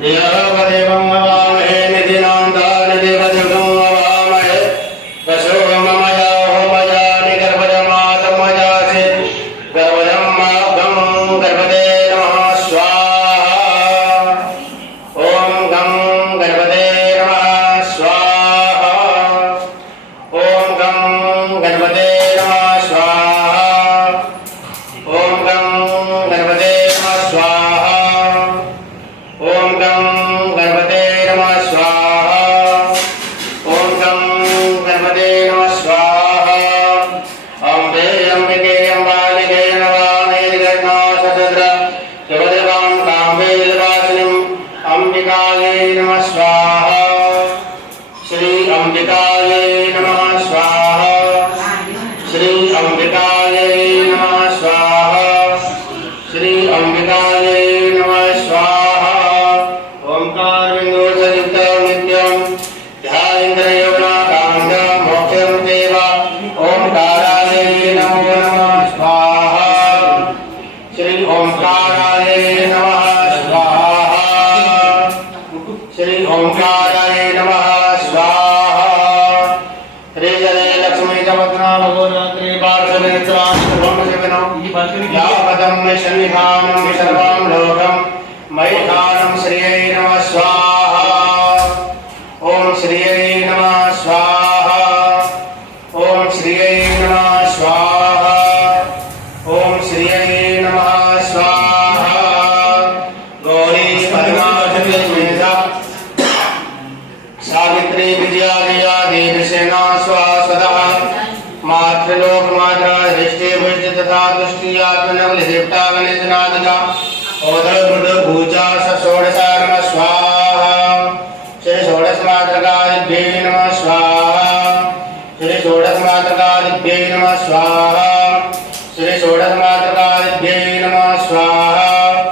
देवदेवं हवामहे निधिनान्तानिधिपतिं हवामहे वसो ममया होमया निगर्भजमातमजासि गर्भजं माभं गर्भदे नमः स्वाहा ॐ गं गर्भदे नमः स्वाहा ॐ गं गर्भदे नमः स्वाहा ॐ गं गर्भदे नमः स्वाहा ॐ गं गर्भदे नमः स्वाहा ॐ गं गर्भदे नमः स्वाहा अम्बे अम्बिके अम्बालिके नमामि निर्गणासतद्र शिवदेवां काम्बेलवासिनीं अम्बिकायै नमः स्वाहा श्री अम्बिकायै नमः स्वाहा श्री अम्बिकायै नमः स्वाहा श्री अम्बिकायै नमः स्वाहा ओंकार विन्दोषयुक्तं नित्यं ध्यायेन्द्रयोगनाकान्तं मोक्षं देव ओंकाराय नमो नमः स्वाहा श्री ओंकाराय नमः स्वाहा श्री ओंकाराय नमः स्वाहा श्री जय लक्ष्मी जपत्ना भगवती पार्श्वनेत्राणि यावदं शनिहानं सर्वं लोकं मयिहानं श्रियै नमः स्वाहा ॐ श्रियै नमः स्वाहा ॐ श्रियै नमः स्वाहा ॐ श्रियै नमः स्वाहा गौरी पद्मावती सावित्री विद्या विजया देवसेना स्वासदा मातृलोक मात्रा दृष्टि भुज तथा दृष्टि आत्मनवल देवता गणेशनादिका ओदर बुध भूचा षोडशा नमः स्वाहा श्री षोडश मातृकादिभ्यै नमः स्वाहा श्री षोडश मातृकादिभ्यै नमः स्वाहा